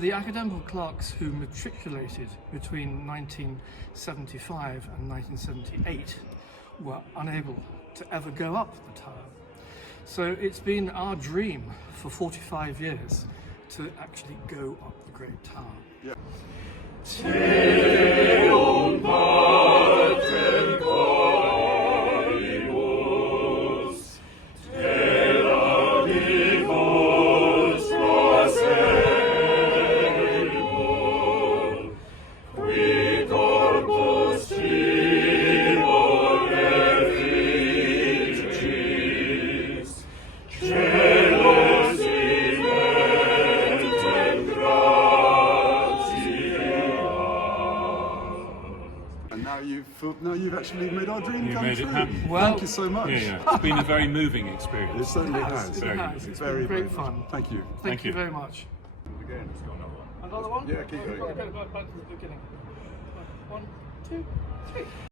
The academical clerks who matriculated between 1975 and 1978 were unable to ever go up the tower. So it's been our dream for 45 years to actually go up the Great Tower. Yeah. Now you've actually made our dream come made true. It happen. Well, thank you so much. Yeah. It's been a very moving experience. It certainly has. It has. It's Very, been great very fun. much. Thank you. Thank you very much. Again, let's go another one. Another one? Yeah, keep going. Go back to the beginning. 1, 2, 3.